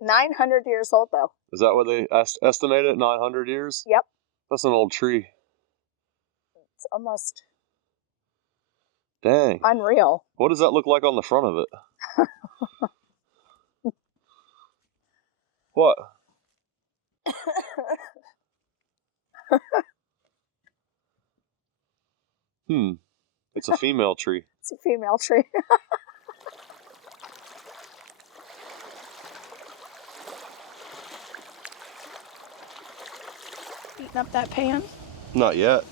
900 years old, though. Is that what they estimate it? 900 years? Yep. That's an old tree. It's almost... Dang. Unreal. What does that look like on the front of it? What? It's a female tree. It's a female tree. Heating up that pan? Not yet.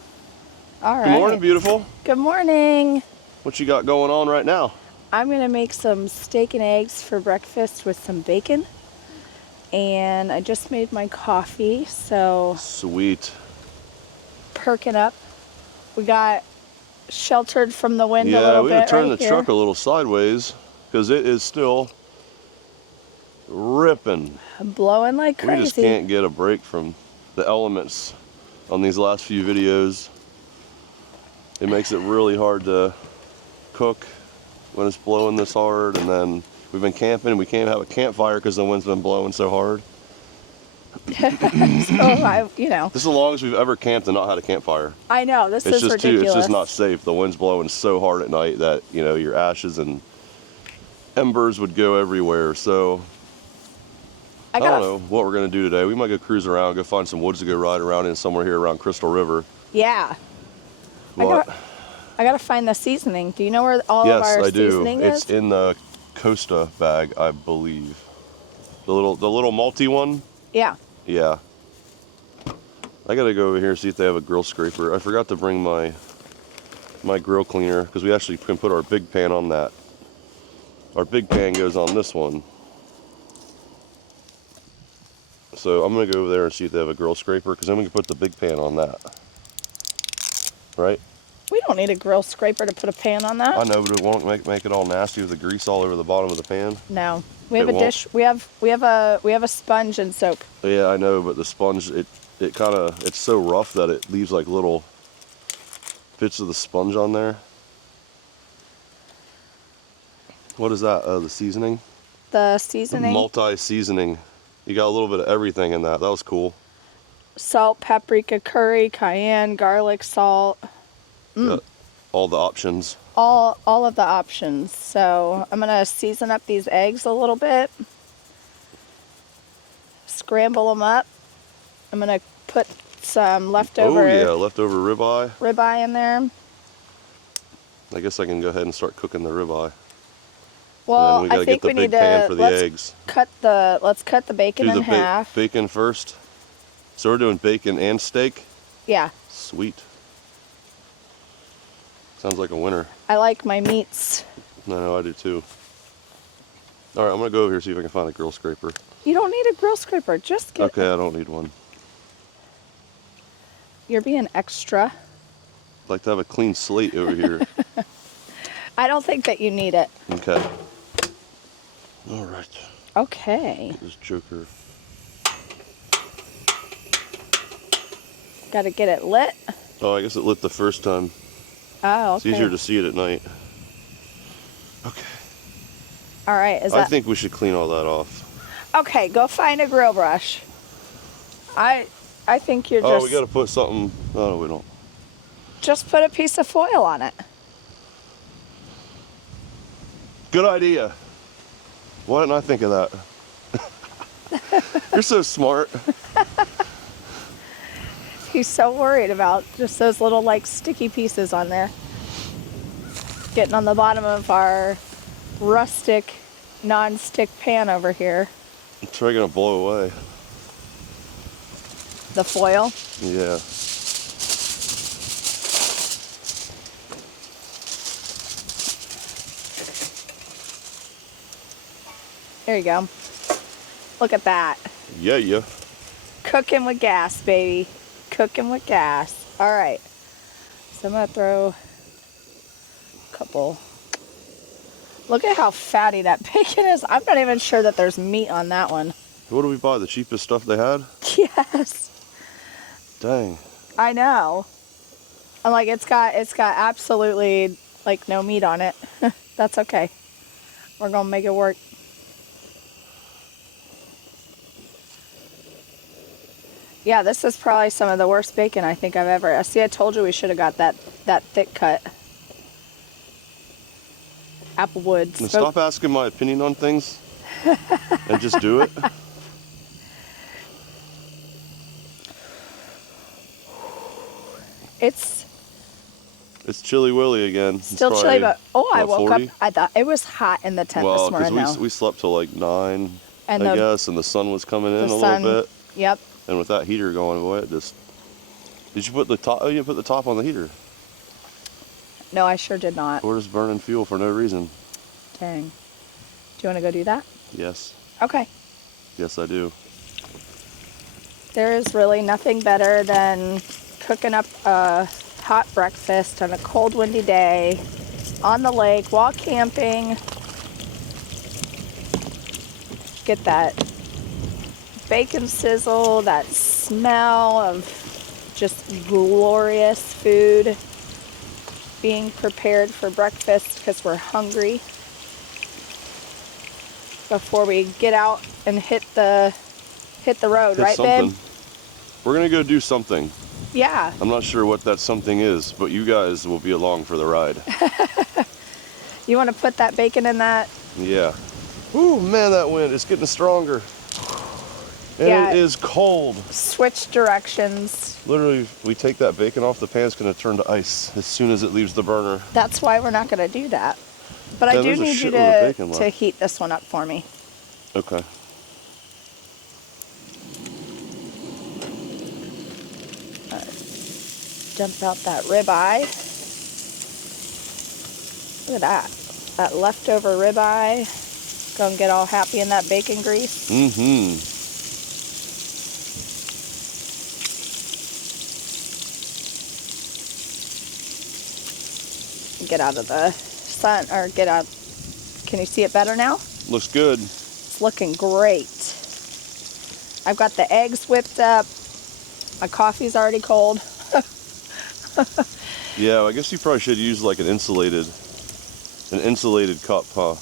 All right. Good morning, beautiful. Good morning. What you got going on right now? I'm going to make some steak and eggs for breakfast with some bacon. And I just made my coffee, so... Sweet. Perking up. We got sheltered from the wind a little bit. Yeah, we gotta turn right the here. truck a little sideways because it is still ripping. Blowing like crazy. We just can't get a break from the elements on these last few videos. It makes it really hard to cook when it's blowing this hard, and then we've been camping and we can't have a campfire because the wind's been blowing so hard. So you know. This is the longest we've ever camped and not had a campfire. I know, this is ridiculous. It's just not safe. The wind's blowing so hard at night that, you know, your ashes and embers would go everywhere. So I don't know what we're gonna do today. We might go cruise around, go find some woods to go ride around in somewhere here around Crystal River. Yeah. I gotta find the seasoning. Do you know where all of our seasoning is? Yes, I do. It's in the Costa bag, I believe. The little multi one? Yeah. Yeah. I gotta go over here and see if they have a grill scraper. I forgot to bring my grill cleaner because we actually can put our big pan on that. Our big pan goes on this one. So I'm gonna go over there and see if they have a grill scraper because then we can put the big pan on that. Right? We don't need a grill scraper to put a pan on that. I know, but it won't make it all nasty with the grease all over the bottom of the pan. No. We have a dish. We have a sponge and soap. Yeah, I know, but the sponge it's so rough that it leaves like little bits of the sponge on there. What is that? The seasoning? The seasoning. Multi-seasoning. You got a little bit of everything in that. That was cool. Salt, paprika, curry, cayenne, garlic, salt. Got all the options. All of the options. So I'm gonna season up these eggs a little bit. Scramble them up. I'm gonna put some leftover. Oh yeah, leftover ribeye. Ribeye in there. I guess I can go ahead and start cooking the ribeye. Well, we gotta I think get the we need big pan to for the eggs. Let's cut the bacon in half. Bacon first. So we're doing bacon and steak. Yeah. Sweet. Sounds like a winner. I like my meats. No, I do too. All right, I'm gonna go over here see if I can find a grill scraper. You don't need a grill scraper. Just get. Okay, I don't need one. You're being extra. I'd like to have a clean slate over here. I don't think that you need it. Okay. All right. Okay. Get this joker. Got to get it lit. Oh, I guess it lit the first time. Oh, okay. It's easier to see it at night. Okay. All right. I think we should clean all that off. Okay, go find a grill brush. I think you're just... Oh, we got to put something... No, we don't. Just put a piece of foil on it. Good idea. Why didn't I think of that? You're so smart. He's so worried about just those little like sticky pieces on there. Getting on the bottom of our rustic non-stick pan over here. It's probably gonna blow away. The foil? Yeah. There you go. Look at that. Yeah. Cooking with gas, baby. Cooking with gas. All right. So I'm going to throw a couple. Look at how fatty that bacon is. I'm not even sure that there's meat on that one. What did we buy? The cheapest stuff they had? Yes. Dang. I know. I'm like, it's got absolutely like no meat on it. That's okay. We're going to make it work. Yeah, this is probably some of the worst bacon I think I've ever. See, I told you we should have got that thick cut. Applewood. Now stop asking my opinion on things and just do it. It's Chilly willy again. still it's chilly, probably, but I woke 40? up. I thought it was hot in the tent this morning. Well, we slept till like 9, And I guess, and the sun was coming in a little bit. Yep. And with that heater going, boy, it just... Did you put the top? Oh, you didn't put the top on the heater. No, I sure did not. We're just burning fuel for no reason. Dang. Do you want to go do that? Yes. Okay. Yes, I do. There is really nothing better than cooking up a hot breakfast on a cold, windy day on the lake while camping. Get that bacon sizzle, that smell of just glorious food being prepared for breakfast because we're hungry before we get out and hit the road, right, babe? We're gonna go do something. Yeah. I'm not sure what that something is, but you guys will be along for the ride. You want to put that bacon in that? Yeah. Ooh, man, that wind is getting stronger. And Yeah. it is cold. Switch directions. Literally, we take that bacon off, the pan's gonna turn to ice as soon as it leaves the burner. That's why we're not going to do that. But I do there's a need you shitload of bacon to left. heat this one up for me. Okay. Dump out that ribeye. Look at that. That leftover ribeye. Go and get all happy in that bacon grease. Mm-hmm. Get out of the sun, or get out. Can you see it better now? Looks good. It's looking great. I've got the eggs whipped up. My coffee's already cold. Yeah, I guess you probably should use like an insulated cup, huh?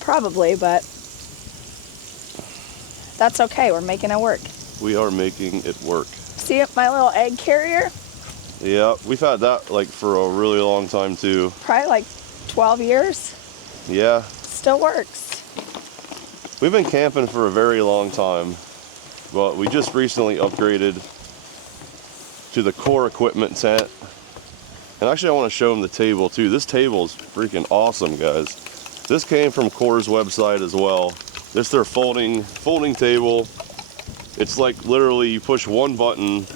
Probably, but that's okay. We're making it work. We are making it work. See it, my little egg carrier? Yeah, we've had that like for a really long time too. Probably like 12 years. Yeah. Still works. We've been camping for a very long time, but we just recently upgraded to the core equipment tent. And actually I want to show them the table too. This table is freaking awesome, guys. This came from Core's website as well. This is their folding table. It's like literally you push one button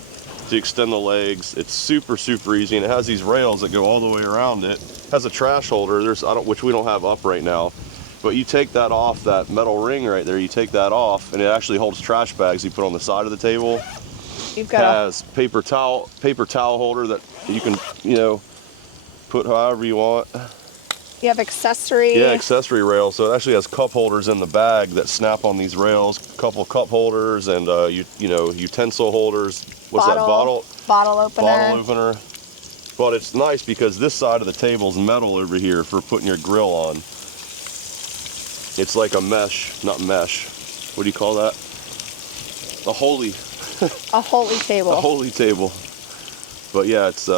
to extend the legs. It's super, super easy, and it has these rails that go all the way around it. It has a trash holder, which we don't have up right now. But you take that off, that metal ring right there, you take that off, and it actually holds trash bags you put on the side of the table. You've got It has paper towel holder that you can, put however you want. You have accessory. Yeah, accessory rails. So it actually has cup holders in the bag that snap on these rails. A couple cup holders and utensil holders. What's that, bottle? Bottle opener. Bottle opener. But it's nice because this side of the table is metal over here for putting your grill on. It's like a mesh, not mesh. What do you call that? A holy table. A holy table. But yeah, it's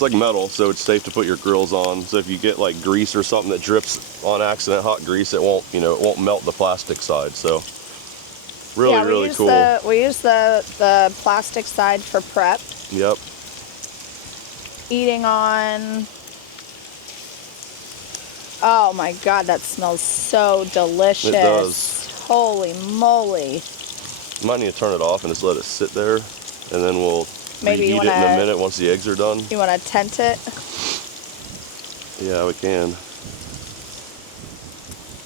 like metal, so it's safe to put your grills on. So if you get like grease or something that drips on accident, hot grease, it won't melt the plastic side. So really cool. We use the plastic side for prep. Yep. Eating on. Oh my God, that smells so delicious. It does. Holy moly. You might need to turn it off and just let it sit there, and then we'll Maybe reheat it in a minute once the eggs are done. You want to tent it? Yeah, we can.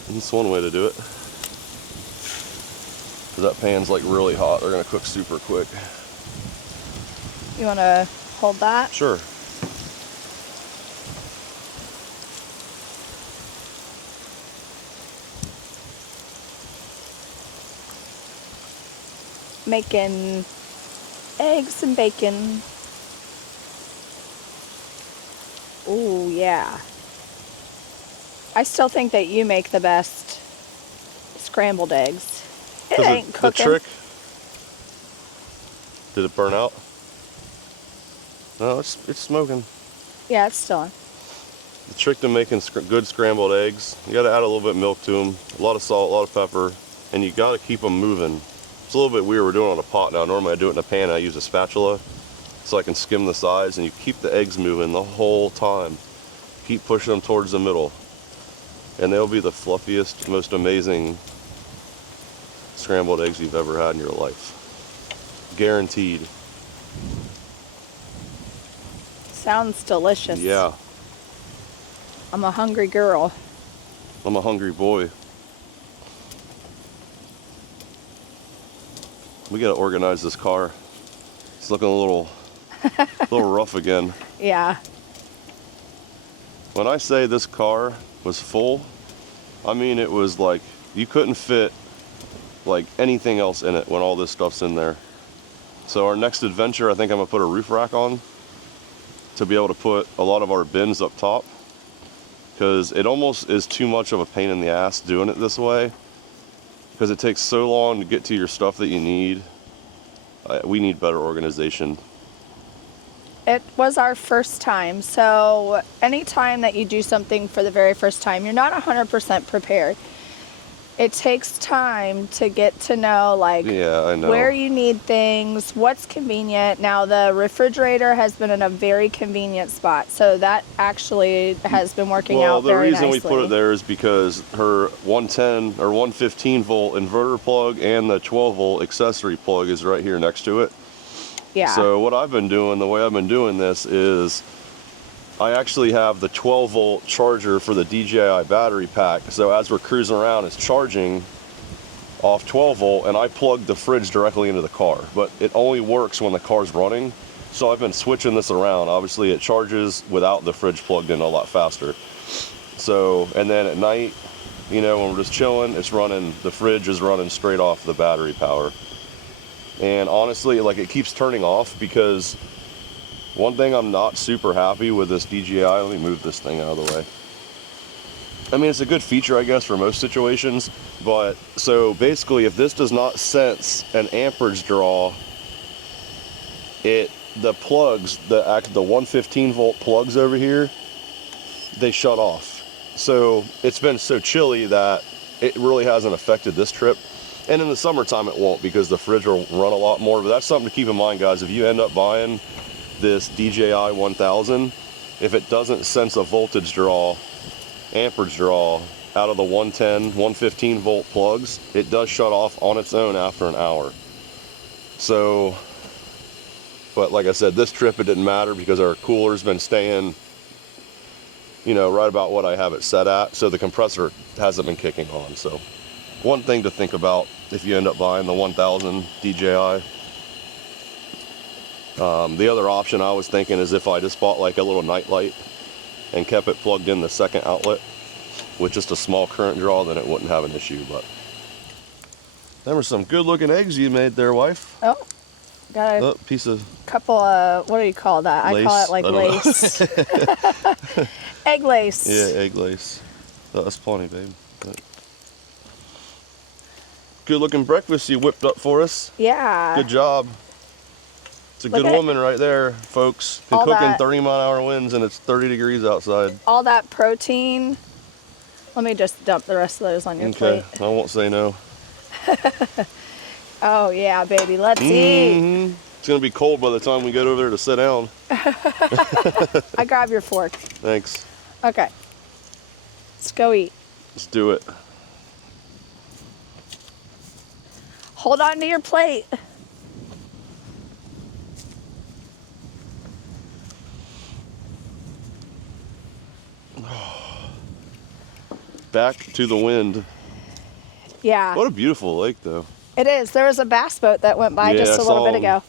That's one way to do it. Because that pan's like really hot. They're going to cook super quick. You want to hold that? Sure. Making eggs and bacon. Ooh, yeah. I still think that you make the best scrambled eggs. It ain't cooking. Did it burn out? No, it's smoking. Yeah, it's still on. The trick to making good scrambled eggs, you got to add a little bit of milk to them, a lot of salt, a lot of pepper, and you got to keep them moving. It's a little bit weird. We're doing it on a pot now. Normally I do it in a pan. I use a spatula so I can skim the sides, and you keep the eggs moving the whole time. Keep pushing them towards the middle, and they'll be the fluffiest, most amazing scrambled eggs you've ever had in your life. Guaranteed. Sounds delicious. Yeah. I'm a hungry girl. I'm a hungry boy. We gotta organize this car. It's looking a little rough again. Yeah. When I say this car was full, I mean it was like you couldn't fit like anything else in it when all this stuff's in there. So our next adventure, I think I'm gonna put a roof rack on to be able to put a lot of our bins up top, because it almost is too much of a pain in the ass doing it this way, because it takes so long to get to your stuff that you need. We need better organization. It was our first time, so anytime that you do something for the very first time, you're not 100% prepared. It takes time to get to know, like, Yeah, I know. where you need things, what's convenient. Now, the refrigerator has been in a very convenient spot, so that actually has been working out very nicely. Well, the reason we put it there is because her 110 or 115 volt inverter plug and the 12 volt accessory plug is right here next to it. Yeah. So what I've been doing, the way I've been doing this is I actually have the 12 volt charger for the DJI battery pack. So as we're cruising around, it's charging off 12 volt, and I plug the fridge directly into the car. But it only works when the car's running. So I've been switching this around. Obviously it charges without the fridge plugged in a lot faster. So, and then at night, you know, when we're just chilling, it's running, the fridge is running straight off the battery power. And honestly, like, it keeps turning off because one thing I'm not super happy with this DJI, let me move this thing out of the way. I mean, it's a good feature, I guess, for most situations, but so basically if this does not sense an amperage draw, the plugs, the 115 volt plugs over here, they shut off. So it's been so chilly that it really hasn't affected this trip. And in the summertime it won't, because the fridge will run a lot more. But that's something to keep in mind, guys. If you end up buying this DJI 1000, if it doesn't sense a voltage draw, amperage draw out of the 110, 115 volt plugs, it does shut off on its own after an hour. So, but like I said, this trip it didn't matter because our cooler's been staying, you know, right about what I have it set at. So the compressor hasn't been kicking on. So one thing to think about if you end up buying the 1000 DJI. The other option I was thinking is if I just bought like a little night light and kept it plugged in the second outlet with just a small current draw, then it wouldn't have an issue. But there were some good looking eggs you made there, wife. Oh, got a piece of couple of, what do you call that? Lace? I call it like lace. Egg lace. Yeah, egg lace. That's plenty, babe. But good looking breakfast you whipped up for us. Yeah. Good job. It's a good woman right there, folks. Been cooking 30-mile-an-hour winds and it's 30 degrees outside. All that protein. Let me just dump the rest of those on your plate. Okay, I won't say no. Oh yeah, baby, let's eat. It's gonna be cold by the time we get over there to sit down. I grab your fork. Thanks. Okay. Let's go eat. Let's do it. Hold on to your plate. Back to the wind. Yeah. What a beautiful lake, though. It is. There was a bass boat that went by just a little bit ago.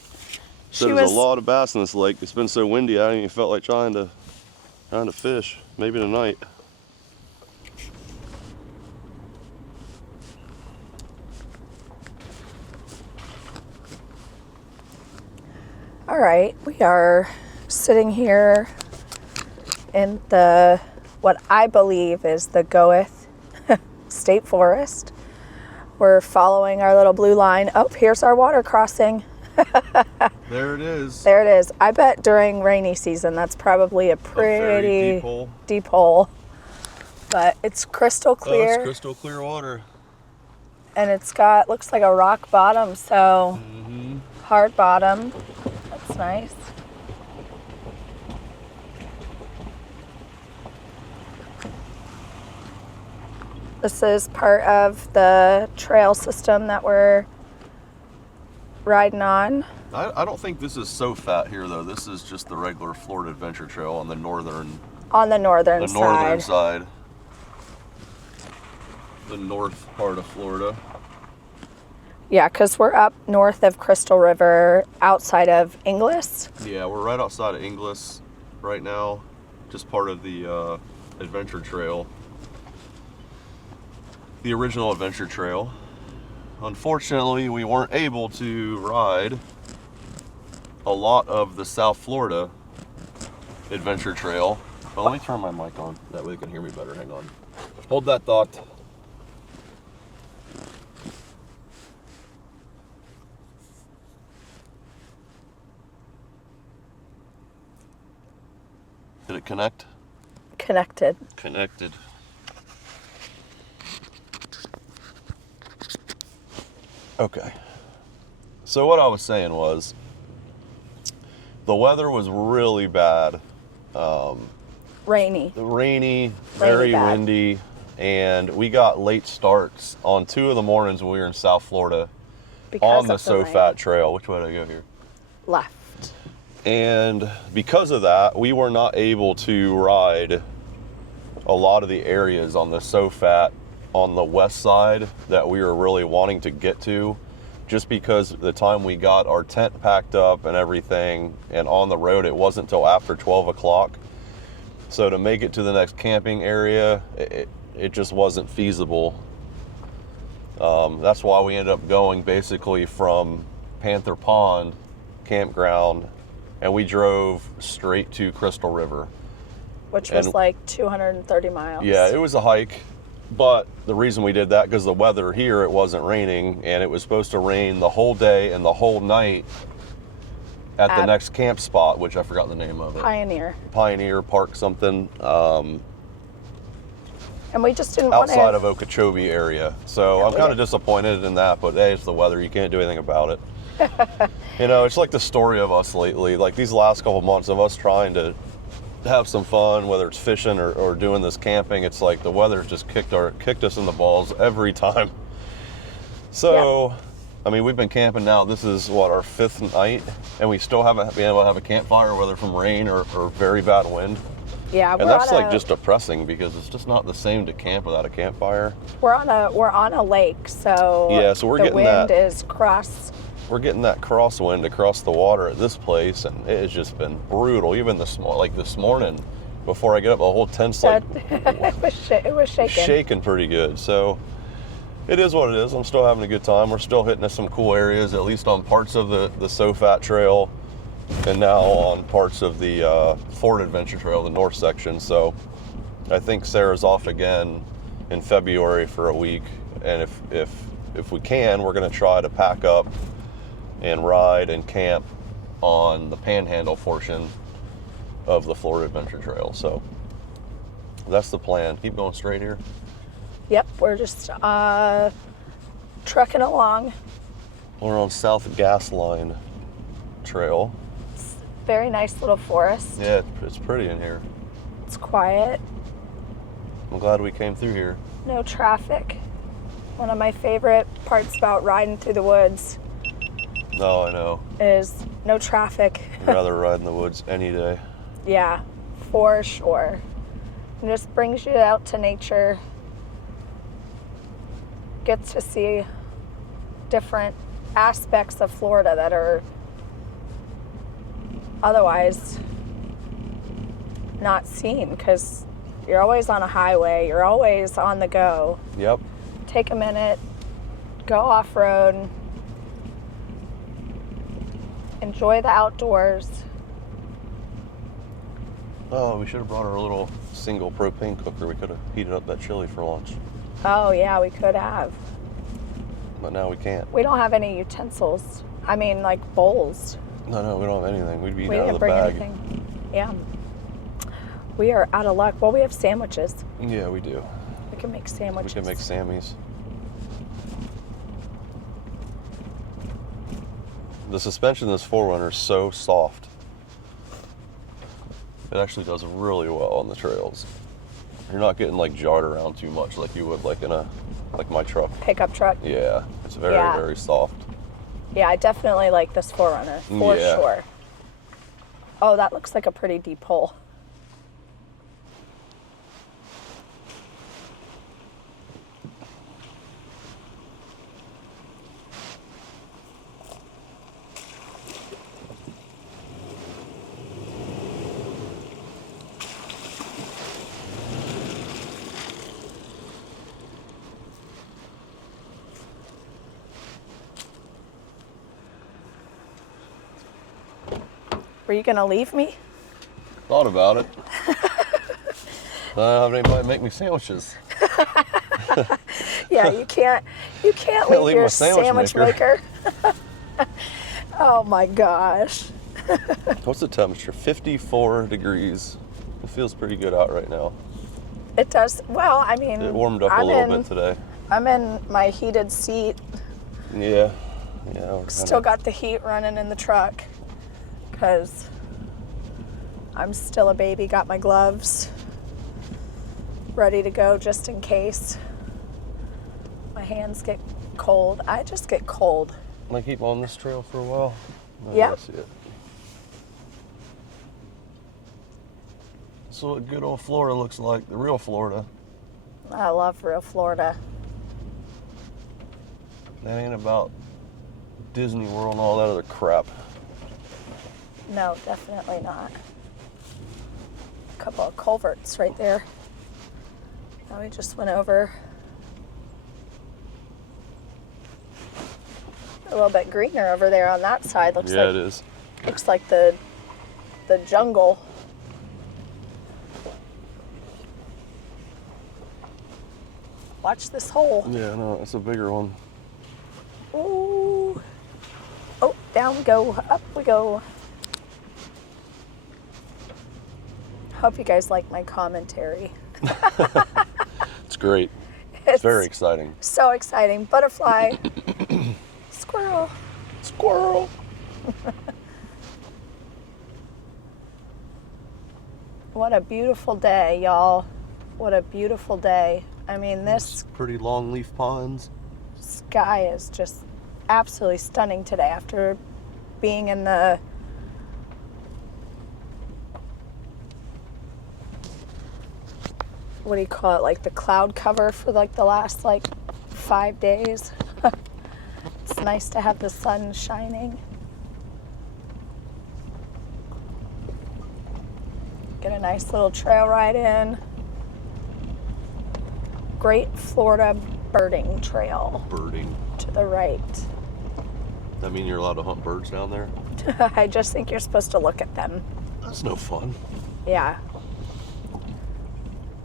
So there's a lot of bass in this lake. It's been so windy, I haven't even felt like trying to fish. Maybe tonight. All right, we are sitting here in the, what I believe is the Goethe State Forest. We're following our little blue line. Oh, here's our water crossing. There it is. There it is. I bet during rainy season, that's probably a very pretty deep hole. deep hole. But it's crystal clear. Oh, it's crystal clear water. And it's got, looks like a rock bottom, so hard bottom. That's nice. This is part of the trail system that we're riding on. I don't think this is so fat here though. This is just the regular Florida Adventure Trail on the northern side. The north part of Florida. Yeah, because we're up north of Crystal River, outside of Inglis. Yeah, we're right outside of Inglis right now. Just part of the Adventure Trail. The original Adventure Trail. Unfortunately, we weren't able to ride a lot of the South Florida Adventure Trail. But let me turn my mic on, that way you can hear me better. Hang on. Hold that thought. Did it connect? Connected. Connected. Okay. So what I was saying was, the weather was really bad. Rainy. Rainy, very windy, and we got late starts on 2 of the mornings when we were in South Florida on the SoFat Trail. Which way did I go here? Left. And because of that, we were not able to ride a lot of the areas on the SoFat on the west side that we were really wanting to get to, just because the time we got our tent packed up and everything and on the road, it wasn't until after 12 o'clock. So to make it to the next camping area, it just wasn't feasible. That's why we ended up going basically from Panther Pond campground, and we drove straight to Crystal River. Which was like 230 miles. Yeah, it was a hike. But the reason we did that, because the weather here, it wasn't raining, and it was supposed to rain the whole day and the whole night at the next camp spot, which I forgot the name of it. Pioneer Park something. And we just didn't want to... Outside of Okeechobee area. So I'm kind of disappointed in that, but hey, it's the weather. You can't do anything about it. You know, it's like the story of us lately. Like these last couple months of us trying to have some fun, whether it's fishing or doing this camping, it's like the weather just kicked us in the balls every time. So, I mean, we've been camping now. This is what, our 5th night, and we still haven't been able to have a campfire, whether from rain or very bad wind. Yeah, and that's like just depressing, because it's just not the same to camp without a campfire. We're on a lake, so yeah, so we're getting that. The wind is cross. We're getting that crosswind across the water at this place, and it has just been brutal. Even this morning, before I get up, the whole tent's like it was shaking. Shaking pretty good. So it is what it is. I'm still having a good time. We're still hitting some cool areas, at least on parts of the SoFat Trail, and now on parts of the Ford Adventure Trail, the north section. So I think Sarah's off again in February for a week, and if we can, we're going to try to pack up and ride and camp on the Panhandle portion of the Florida Adventure Trail. So that's the plan. Keep going straight here. Yep, we're just trucking along. We're on South Gas Line Trail. It's a very nice little forest. Yeah, it's pretty in here. It's quiet. I'm glad we came through here. No traffic. One of my favorite parts about riding through the woods. No, I know. Is no traffic. I'd rather ride in the woods any day. Yeah, for sure. It just brings you out to nature. Get to see different aspects of Florida that are otherwise not seen, because you're always on a highway, you're always on the go. Yep. Take a minute, go off-road, enjoy the outdoors. Oh, we should have brought our little single propane cooker. We could have heated up that chili for lunch. Oh yeah, we could have. but now we can't. We don't have any utensils. I mean, like bowls. No, we don't have anything. We'd be eating We out didn't of the bring bag. anything. Yeah. We are out of luck. Well, we have sandwiches. Yeah, we do. We can make We sandwiches. can make Sammys. The suspension in this 4Runner is so soft. It actually does really well on the trails. You're not getting like jarred around too much like you would like in like my truck. Pickup truck. Yeah, it's very, Yeah. very soft. Yeah, I definitely like this 4Runner for Yeah. sure. Oh, that looks like a pretty deep hole. Were you gonna leave me? Thought about it. I don't have anybody to make me sandwiches. Yeah, you can't leave leave your my sandwich maker. Oh my gosh. What's the temperature? 54 degrees. It feels pretty good out right now. It does. Well, I mean, It warmed up a little bit today. I'm in my heated seat. Yeah. Yeah. We're Still got the heat running in the truck because I'm still a baby. Got my gloves ready to go just in case my hands get cold. I just get cold. I keep on this trail for a while. Yeah. I see it. So what good old Florida looks like, the real Florida. I love real Florida. That ain't about Disney World and all that other crap. No, definitely not. A couple of culverts right there. Now we just went over a little bit greener over there on that side. Looks Yeah, like it is. looks like the jungle. Watch this hole. Yeah, no, it's a bigger one. Ooh. Oh, down we go, up we go. Hope you guys like my commentary. It's great. It's very exciting. So exciting. Butterfly. Squirrel. Squirrel. What a beautiful day, y'all. What a beautiful day. I mean, this Pretty long leaf pines. sky is just absolutely stunning today after being in the what do you call it, like the cloud cover for like the last like 5 days. It's nice to have the sun shining. Get a nice little trail ride in. Great Florida birding trail Birding. to the right. That mean you're allowed to hunt birds down there? I just think you're supposed to look at them. That's no fun. Yeah.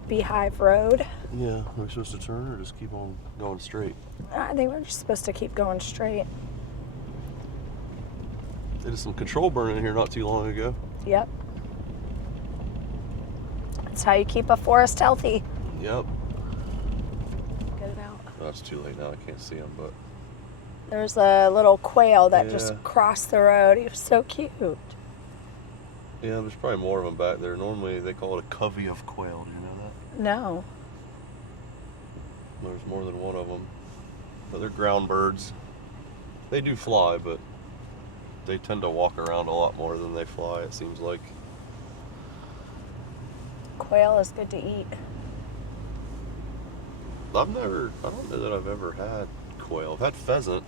Beehive Road. Yeah, are we supposed to turn or just keep on going straight? I think we're just supposed to keep going straight. They did some control burning here not too long ago. Yep. That's how you keep a forest healthy. Yep. Get it out. Oh, it's too late now. I can't see them, but There's a little quail that Yeah. just crossed the road. He was so cute. yeah, there's probably more of them back there. Normally they call it a covey of quail. Do you know that? No. There's more than one of them. But they're ground birds. They do fly, but they tend to walk around a lot more than they fly, it seems like. Quail is good to eat. I don't know that I've ever had quail. I've had pheasant.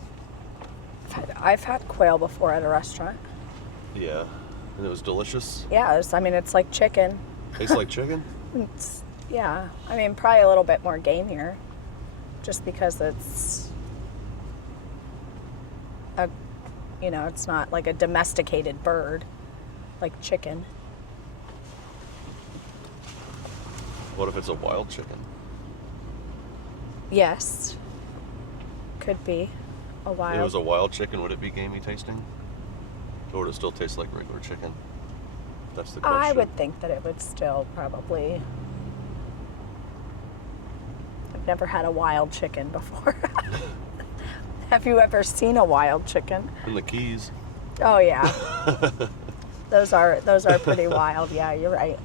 I've had quail before at a restaurant. Yeah. And it was delicious. Yeah, it's like chicken. Tastes like chicken? Yeah, I mean, probably a little bit more gamier, just because it's it's not like a domesticated bird, like chicken. What if it's a wild chicken? Yes, Could be a If wild. it was a wild chicken, would it be gamey tasting? Or would it still taste like regular chicken? That's the question. I would think that it would still probably. I've never had a wild chicken before. Have you ever seen a wild chicken? In the Keys. Oh yeah. Those are pretty wild. Yeah, you're right.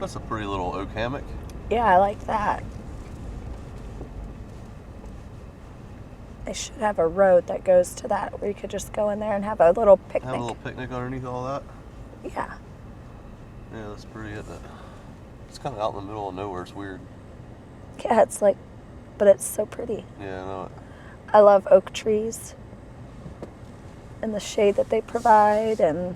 That's a pretty little oak hammock. Yeah, I like that. They should have a road that goes to that where you could just go in there and have a little picnic. Have a little picnic underneath all that. Yeah. Yeah, that's pretty, isn't it? It's kind of out in the middle of nowhere. It's weird. Yeah, it's like, but it's so pretty. Yeah, I know it. I love oak trees and the shade that they provide and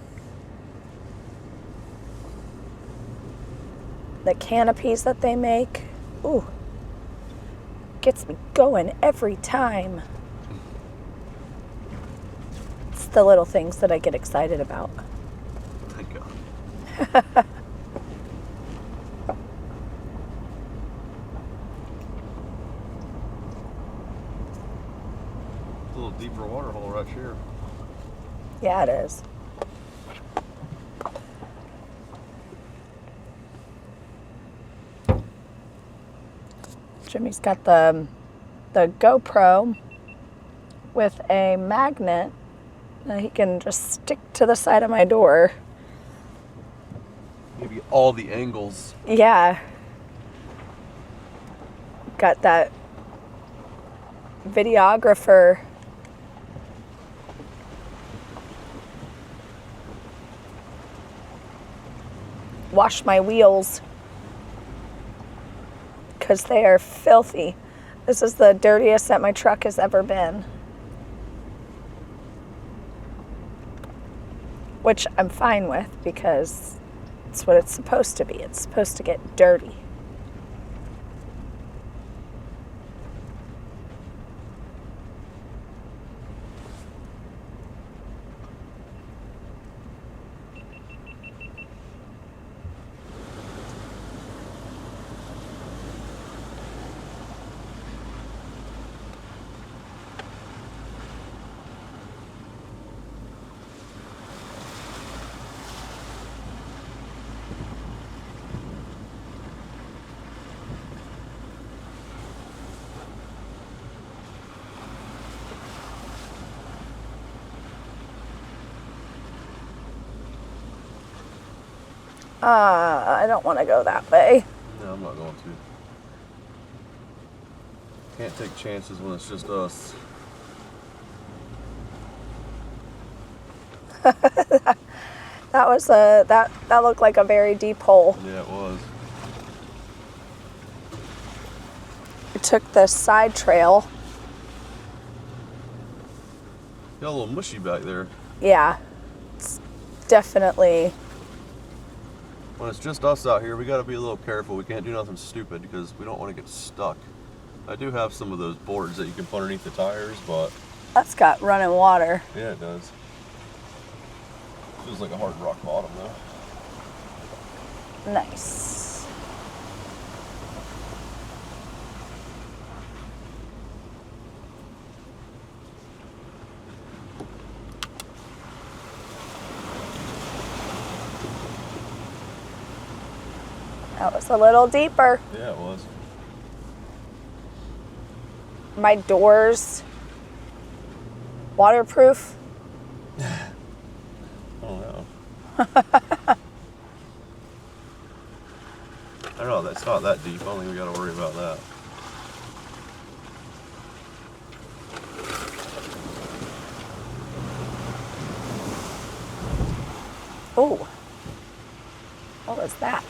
the canopies that they make. Ooh, gets me going every time. It's the little things that I get excited about. Thank God. A little deeper water hole right here. Yeah, it is. Jimmy's got the GoPro with a magnet that he can just stick to the side of my door. Maybe all the angles. Yeah. Got that videographer. Wash my wheels because they are filthy. This is the dirtiest that my truck has ever been. Which I'm fine with because it's what it's supposed to be. It's supposed to get dirty. I don't want to go that way. No, I'm not going to. Can't take chances when it's just us. That was that looked like a very deep hole. Yeah, it was. We took the side trail. Got a little mushy back there. Yeah, it's definitely. When it's just us out here, we got to be a little careful. We can't do nothing stupid because we don't want to get stuck. I do have some of those boards that you can put underneath the tires, but... That's got running water. Yeah, it does. Feels like a hard rock bottom, though. Nice. That was a little deeper. Yeah, it was. My doors waterproof. Oh no. I don't know, that's not that deep. I don't think we got to worry about that. Oh, what was that?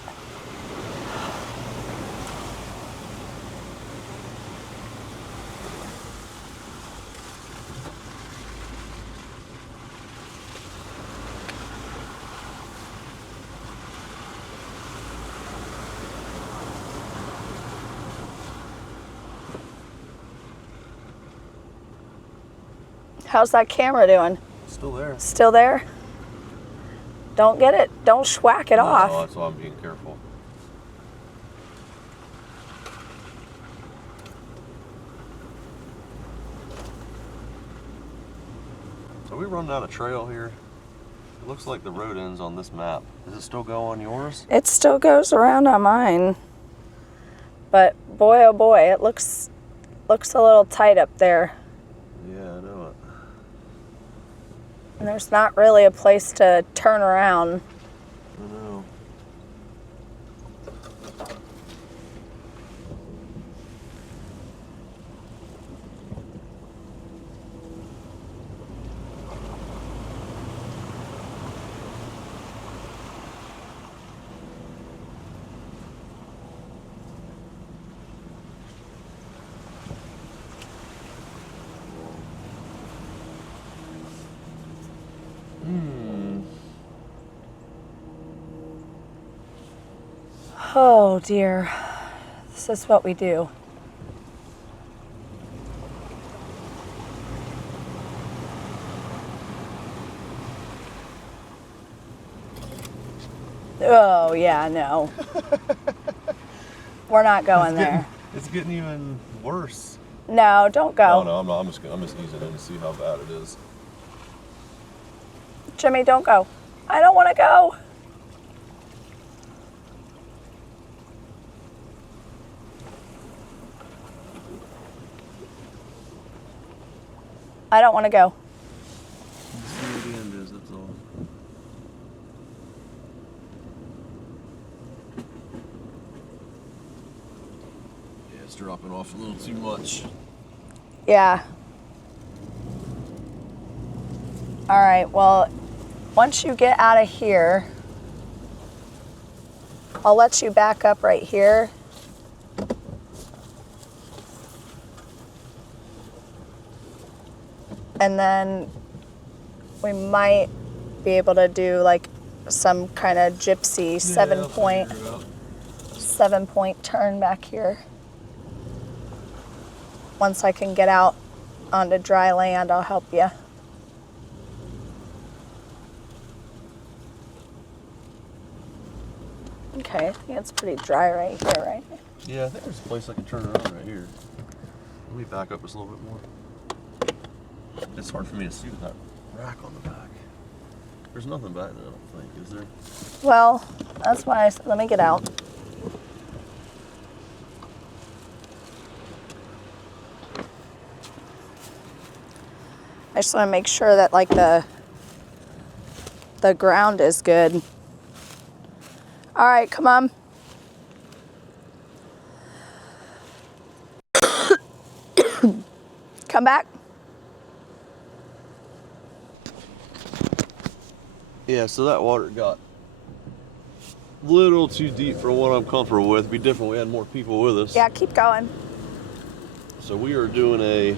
How's that camera doing? Still there. Still there? Don't get it. Don't schwack it off. No, that's why I'm being careful. we run down a trail here? It looks like the road ends on this map. Does it still go on yours? It still goes around on mine. But boy, oh boy, it looks a little tight up there. Yeah, I know it. And there's not really a place to turn around. I know. Oh dear. This is what we do. Oh yeah, no. We're not going there. It's getting even worse. No, don't go. No, I'm not. I'm just easing in to see how bad it is. Jimmy, don't go. I don't want to go. I don't want to go. Let's see where the end is, that's all. Yeah, it's dropping off a little too much. Yeah. All right, well, once you get out of here, I'll let you back up right here. And then we might be able to do like some kind of gypsy 7-point turn back here. Once I can get out onto dry land, I'll help you. Okay, I think it's pretty dry right here, right? Yeah, I think there's a place I can turn around right here. Let me back up just a little bit more. It's hard for me to see with that rack on the back. There's nothing back there, I don't think, is there? Well, that's why I said, let me get out. I just want to make sure that like the ground is good. All right, come on. Come back. Yeah, so that water got a little too deep for what I'm comfortable with. It'd be different if we had more people with us. Yeah, keep going. So we are doing a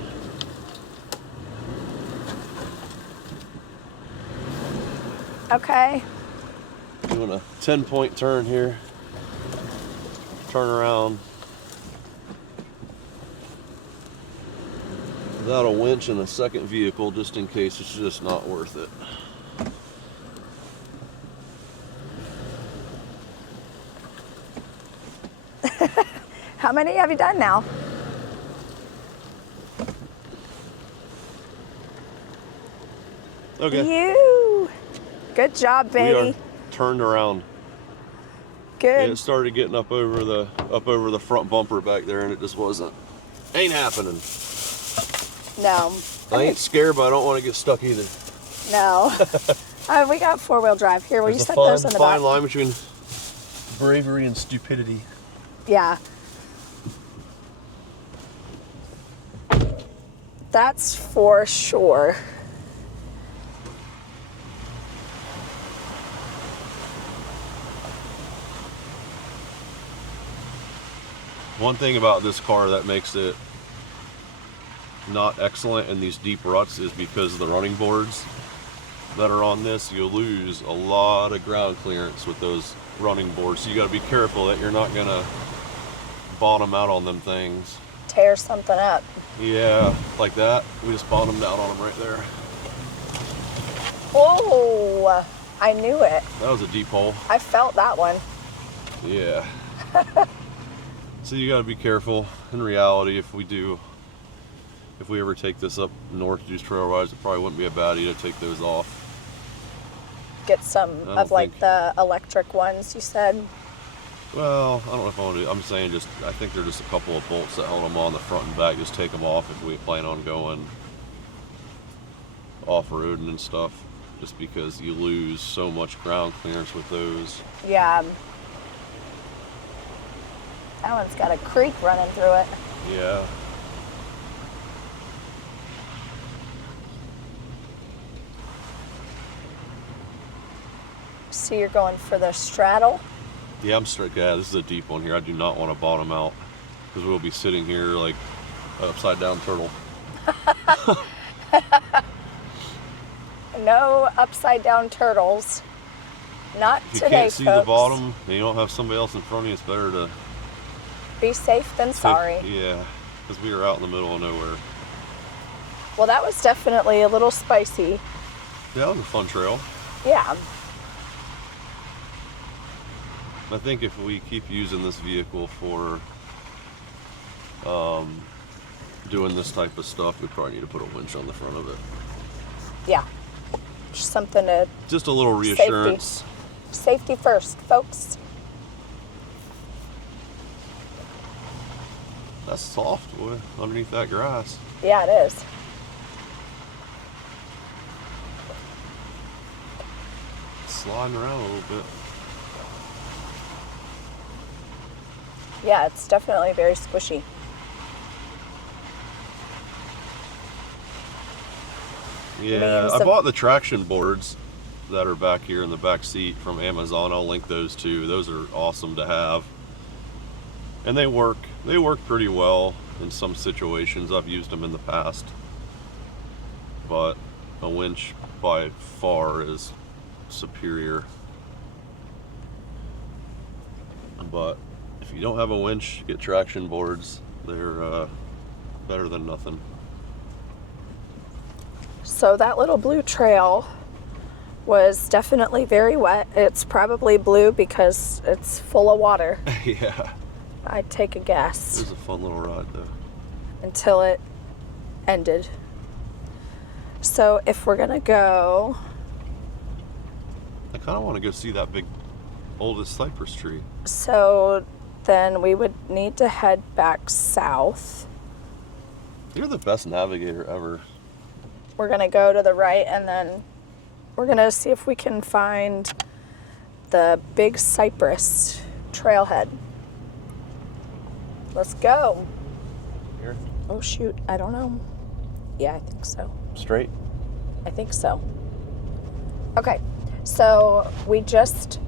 Okay. doing a 10-point turn here. Turn around. Without a winch and a second vehicle, just in case. It's just not worth it. How many have you done now? Okay. You. Good job, We baby. are turned around. Good. And it started getting up over the front bumper back there, and it just ain't happening. No. I ain't scared, but I don't want to get stuck either. No. We got 4-wheel drive. Here, will you There's a set those in the fine back? line between bravery and stupidity. Yeah. That's for sure. One thing about this car that makes it not excellent in these deep ruts is because of the running boards that are on this. You'll lose a lot of ground clearance with those running boards, so you got to be careful that you're not gonna bottom out on them things. Tear something up. Yeah, like that. We just bottomed out on them right there. Oh, I knew it. That was a deep hole. I felt that one. Yeah. So you got to be careful. In reality, if we do if we ever take this up north to do trail rides, it probably wouldn't be a bad idea to take those off. Get some of like the electric ones you said. Well, I don't know if I want to. I'm saying just, I think they're just a couple of bolts that hold them on the front and back. Just take them off if we plan on going off-roading and stuff. Just because you lose so much ground clearance with those. Yeah. That one's got a creek running through it. Yeah. So you're going for the straddle? Yeah, I'm straight. Yeah, this is a deep one here. I do not want to bottom out because we'll be sitting here like an upside down turtle. No upside down turtles. Not if you today, can't see folks. the bottom and you don't have somebody else in front of you, it's better to be safe than sorry. Yeah, because we are out in the middle of nowhere. Well, that was definitely a little spicy. Yeah, it was a fun trail. Yeah. I think if we keep using this vehicle for doing this type of stuff, we probably need to put a winch on the front of it. Yeah. Just something to... Just a little reassurance. Safety first, folks. That's soft, boy, underneath that grass. Yeah, it is. Sliding around a little bit. Yeah, it's definitely very squishy. Yeah, I bought the traction boards that are back here in the back seat from Amazon. I'll link those too. Those are awesome to have. And they work pretty well in some situations. I've used them in the past. But a winch by far is superior. But if you don't have a winch, get traction boards. They're better than nothing. So that little blue trail was definitely very wet. It's probably blue because it's full of water. Yeah. I'd take a guess. It was a fun little ride though. Until it ended. So if we're gonna go... I kind of want to go see that big oldest cypress tree. So then we would need to head back south. You're the best navigator ever. We're gonna go to the right and then we're gonna see if we can find the big Cypress trailhead. Let's go. Here? Oh shoot, I don't know. Yeah, I think so. Straight? I think so. Okay, so we just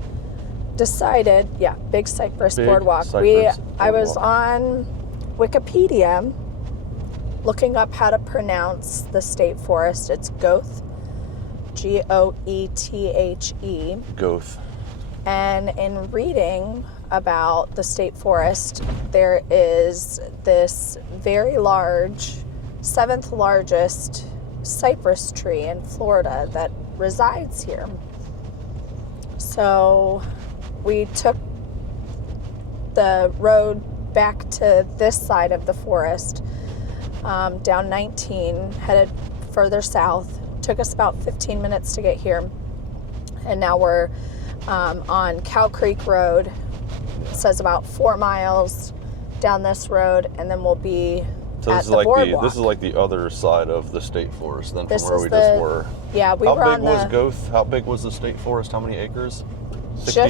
decided, yeah, Big Cypress Boardwalk. I was on Wikipedia looking up how to pronounce the state forest. It's Goethe, Goethe. Goethe. And in reading about the state forest, there is this very large, 7th largest cypress tree in Florida that resides here. So we took the road back to this side of the forest, down 19, headed further south. Took us about 15 minutes to get here. And now we're on Cow Creek Road. It says about 4 miles down this road, and then we'll be at the boardwalk. This is like the other side of the state forest than This from where is we the- just were. Yeah, we were on How big was Goethe? How big was the state forest? How many acres? 60?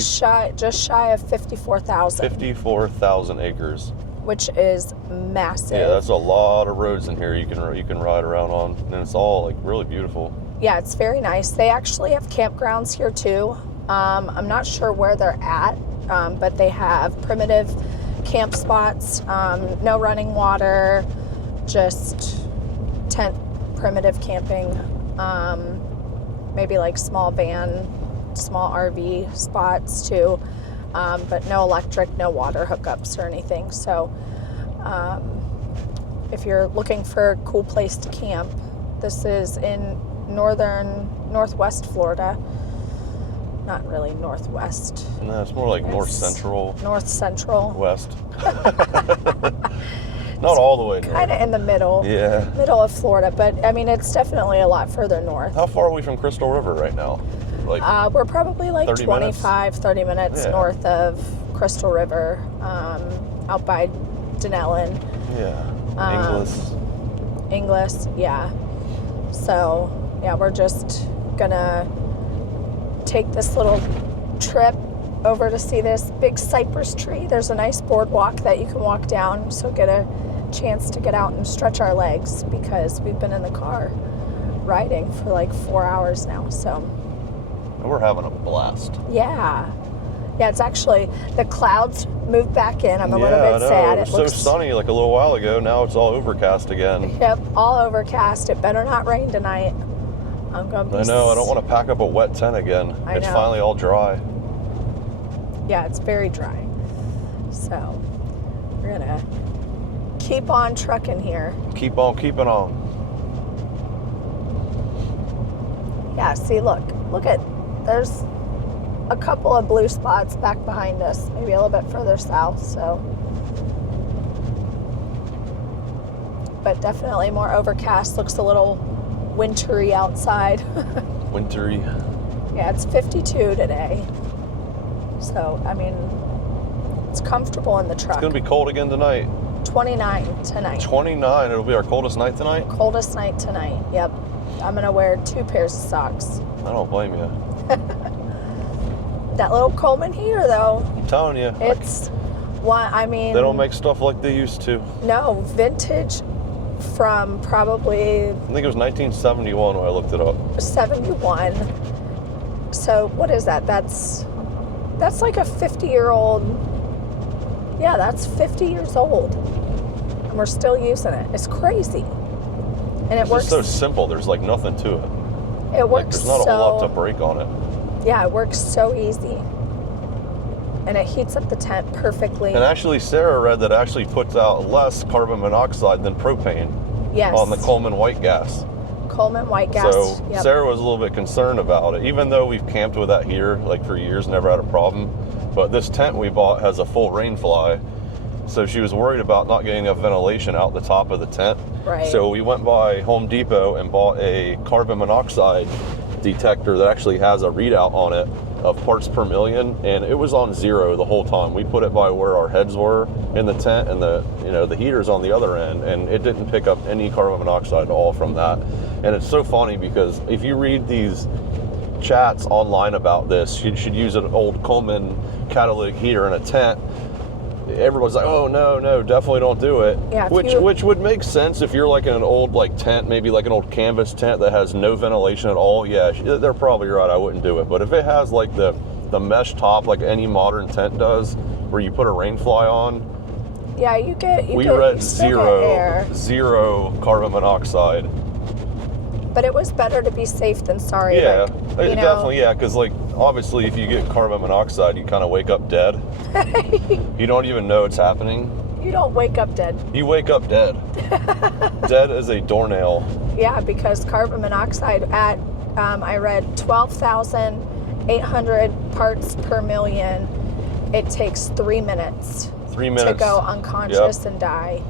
just shy of 54,000, 54,000 acres. which is massive. Yeah, that's a lot of roads in here you can ride around on, and it's all like really beautiful. Yeah, it's very nice. They actually have campgrounds here too. I'm not sure where they're at, but they have primitive camp spots, no running water, just tent primitive camping, maybe like small van, small RV spots too, but no electric, no water hookups or anything. So if you're looking for a cool place to camp, this is in northwest Florida. Not really northwest. No, it's more like north central. North central. West. Not all the way north. Kind of in the middle. Yeah. Middle of Florida, but I mean, it's definitely a lot further north. How far are we from Crystal River right now? Like we're probably like 30 30 minutes north of Crystal River, out by Denellen. Yeah. Inglis, yeah. So, yeah, we're just gonna take this little trip over to see this big cypress tree. There's a nice boardwalk that you can walk down, so get a chance to get out and stretch our legs because we've been in the car riding for like 4 hours now. So we're having a blast. Yeah, it's actually, the clouds moved back in. I'm a little bit sad. It was so sunny like a little while ago. Now it's all overcast again. Yep, all overcast. It better not rain tonight. I'm gonna be I know. I don't want to pack up a wet tent again. It's finally all dry. Yeah, it's very dry. So we're gonna keep on trucking here. Keep on keeping on. Yeah, see, look at, there's a couple of blue spots back behind us, maybe a little bit further south, so. But definitely more overcast, looks a little wintry outside. Wintry. Yeah, it's 52 today. So, I mean, it's comfortable in the truck. It's going to be cold again tonight. 29 tonight. 29, it'll be our coldest night tonight? Coldest night tonight, yep. I'm going to wear 2 pairs of socks. I don't blame you. That little Coleman heater, though. I'm telling you. It's one, I mean. They don't make stuff like they used to. No, vintage from probably. I think it was 1971 when I looked it up. 71. So what is that? That's like a 50-year-old. Yeah, that's 50 years old. And we're still using it. It's crazy. And it works. It's so simple. There's like nothing to it. It works there's not a whole lot to break on it. Yeah, it works so easy. And it heats up the tent perfectly. And actually, Sarah read that it actually puts out less carbon monoxide than propane. Yes. On the Coleman white gas. Coleman white gas. So yep. Sarah was a little bit concerned about it, even though we've camped with that heater like for years, never had a problem. But this tent we bought has a full rain fly. So she was worried about not getting enough ventilation out the top of the tent. Right. So we went by Home Depot and bought a carbon monoxide detector that actually has a readout on it of parts per million, and it was on 0 the whole time. We put it by where our heads were in the tent, and the heater's on the other end, and it didn't pick up any carbon monoxide at all from that. And it's so funny because if you read these chats online about this, you should use an old Coleman catalytic heater in a tent. Everyone's like, oh no, definitely don't do it. Yeah, which would make sense if you're like in an old like tent, maybe like an old canvas tent that has no ventilation at all. Yeah, they're probably right. I wouldn't do it. But if it has like the mesh top like any modern tent does, where you put a rain fly on. Yeah, we read zero carbon monoxide. But it was better to be safe than sorry. Yeah, like, definitely, yeah, because like obviously if you get carbon monoxide, you kind of wake up dead. You don't even know it's happening. You don't wake up dead. You wake up dead. Dead as a doornail. Yeah, because carbon monoxide at, I read 12,800 parts per million. It takes 3 minutes. 3 minutes. To go unconscious and die.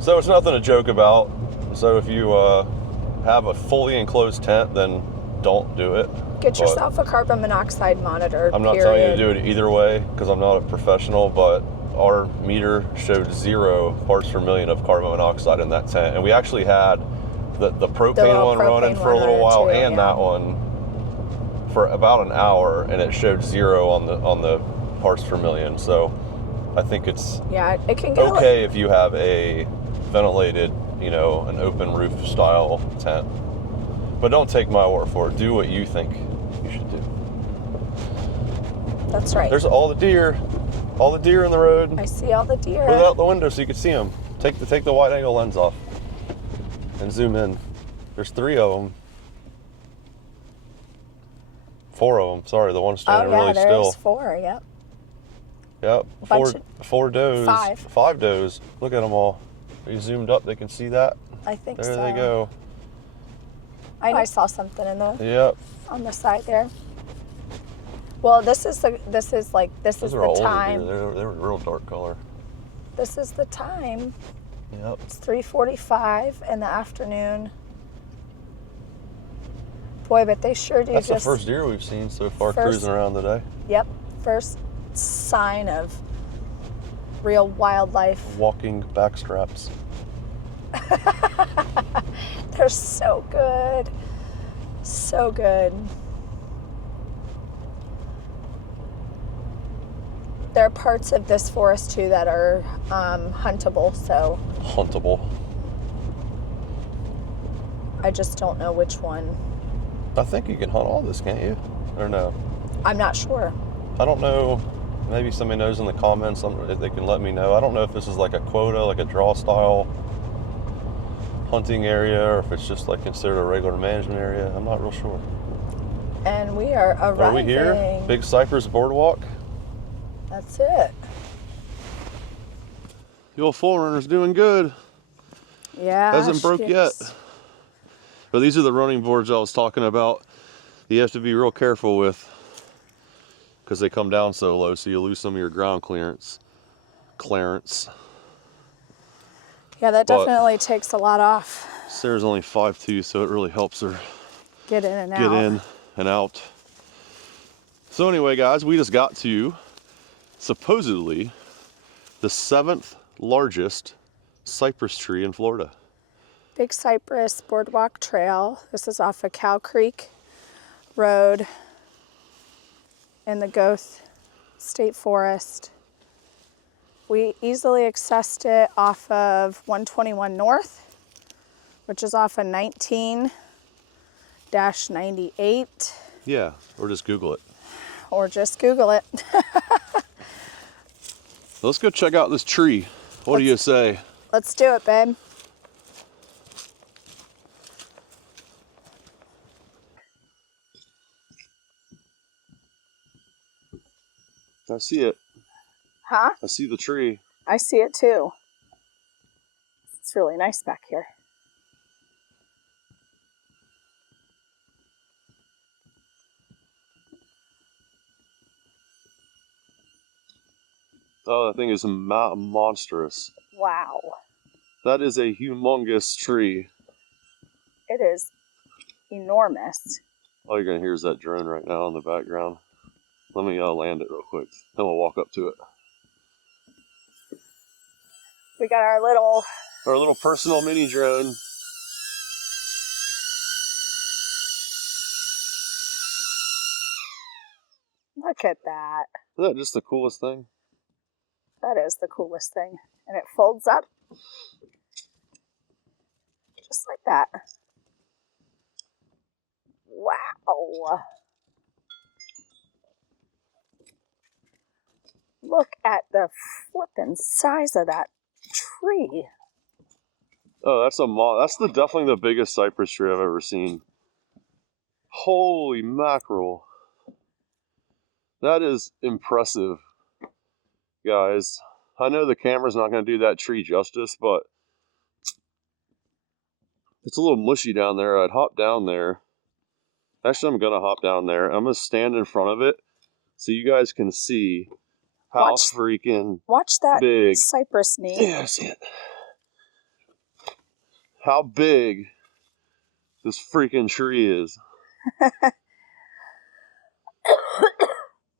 So it's nothing to joke about. So if you have a fully enclosed tent, then don't do it. Get yourself a carbon monoxide monitor. I'm not telling you to do it either way because I'm not a professional, but our meter showed 0 parts per million of carbon monoxide in that tent. And we actually had the propane one running for a little while and that one for about an hour, and it showed 0 on the parts per million. So I think it's it can get okay if you have a ventilated, an open roof style tent. But don't take my word for it. Do what you think you should do. That's right. There's all the deer in the road. I see all the deer. Put it out the window so you can see them. Take the wide angle lens off and zoom in. There's 3 of them. 4 of them. Sorry, the one's standing really still. There's 4. Yep. Yep. Four does. 5 does. Look at them all. Are you zoomed up? They can see that. I think so. There they go. I saw something in the on the side there. Well, this is the Those are time. They were real dark color. This is the time Yep. It's 3:45 in the afternoon. Boy, but they sure do. That's the first deer we've seen so far cruising around today. Yep, first sign of real wildlife. Walking backstraps. They're so good. So good. There are parts of this forest too that are huntable, so. Huntable. I just don't know which one. I think you can hunt all this, can't you? Or no? I'm not sure. I don't know. Maybe somebody knows in the comments if they can let me know. I don't know if this is like a quota, like a draw style hunting area, or if it's just like considered a regular management area. I'm not real sure. And we are arriving. Are we here? Big Cypress Boardwalk. That's it. The old Forerunner's doing good. Yeah. Hasn't broke yet. But these are the running boards I was talking about. You have to be real careful with, because they come down so low, so you lose some of your ground clearance. Yeah, that definitely takes a lot off. Sarah's only 5'2", so it really helps her get in and out. Get in and out. So anyway, guys, we just got to supposedly the 7th largest cypress tree in Florida. Big Cypress Boardwalk Trail. This is off of Cow Creek Road in the Goethe State Forest. We easily accessed it off of 121 North, which is off of 19-98. Yeah, or just Google it. Or just Google it. Let's go check out this tree. What do you say? Let's do it, babe. I see it. Huh? I see the tree. I see it too. It's really nice back here. Oh, that thing is monstrous. Wow. That is a humongous tree. It is enormous. All you're going to hear is that drone right now in the background. Let me land it real quick. Then we'll walk up to it. We got our little personal mini drone. Look at that. Isn't that just the coolest thing? That is the coolest thing. And it folds up just like that. Wow. Look at the flippin' size of that tree. Oh, that's definitely the biggest cypress tree I've ever seen. Holy mackerel. That is impressive, guys. I know the camera's not going to do that tree justice, but it's a little mushy down there. I'd hop down there. Actually, I'm going to hop down there. I'm going to stand in front of it so you guys can see how freaking watch that big cypress knee. Yeah, I see it. How big this freaking tree is.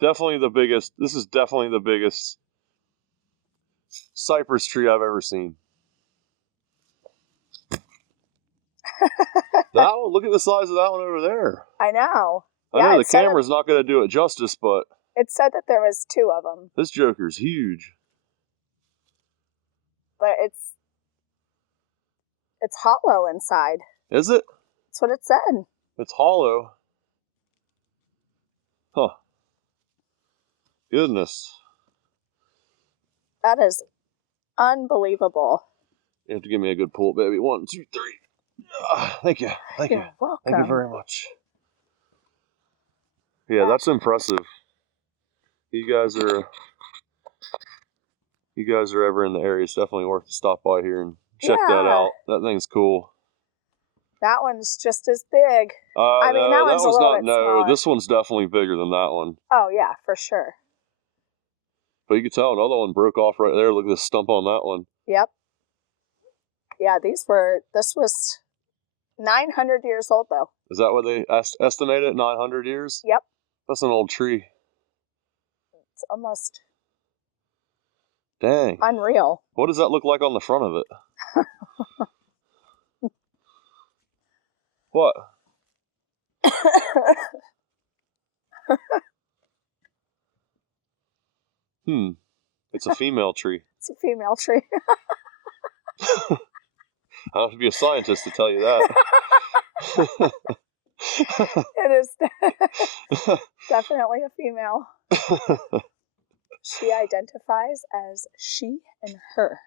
Definitely the biggest. This is definitely the biggest cypress tree I've ever seen. That one, look at the size of that one over there. I know. I know the camera's not going to do it justice, but it said that there was 2 of them. This joker's huge. But it's hollow inside. Is it? That's what it said. It's hollow. Huh. Goodness. That is unbelievable. You have to give me a good pull, baby. 1, 2, 3. Thank you. Thank you. You're welcome. Thank you very much. Yeah, that's impressive. You guys are ever in the area, it's definitely worth to stop by here and check that out. That thing's cool. That one's just as big. I mean, no, that one's a little bit smaller. This one's definitely bigger than that one. Oh, yeah, for sure. But you can tell another one broke off right there. Look at the stump on that one. Yep. Yeah, this was 900 years old though. Is that what they estimated? 900 years? Yep. That's an old tree. It's almost Dang. unreal. What does that look like on the front of it? What? It's a female tree. It's a female tree. I don't have to be a scientist to tell you that. It is definitely a female. She identifies as she and her.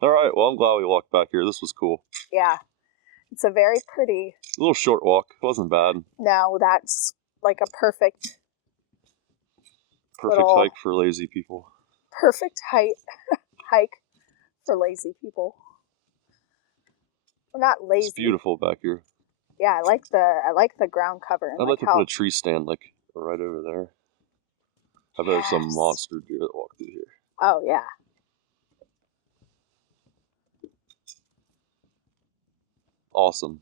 All right, well, I'm glad we walked back here. This was cool. Yeah. It's a very pretty... A little short walk. It wasn't bad. No, that's like a perfect hike for lazy people. Perfect hike for lazy people. Well, not lazy. It's beautiful back here. Yeah, I like the ground cover. I'd like to put a tree stand like right over there. I bet there's some monster deer that walk through here. Oh yeah. Awesome.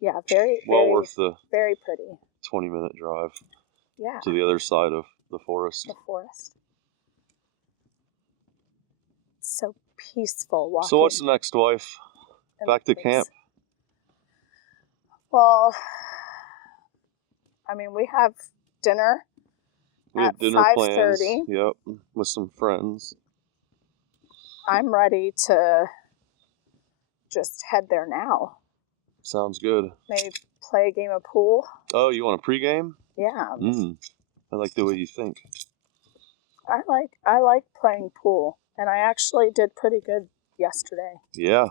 Yeah, very worth the very pretty 20-minute drive. Yeah. To the other side of the forest. The forest. So peaceful walking. So what's next, wife? Back to camp? Well, I mean, we have dinner. We have dinner plans. Yep, with some friends. I'm ready to just head there now. Sounds good. Maybe play a game of pool. Oh, you want a pregame? Yeah. I like the way you think. I like playing pool, and I actually did pretty good yesterday. Yeah.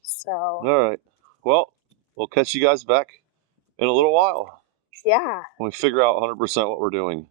So. All right. Well, we'll catch you guys back in a little while. Yeah. When we figure out 100% what we're doing.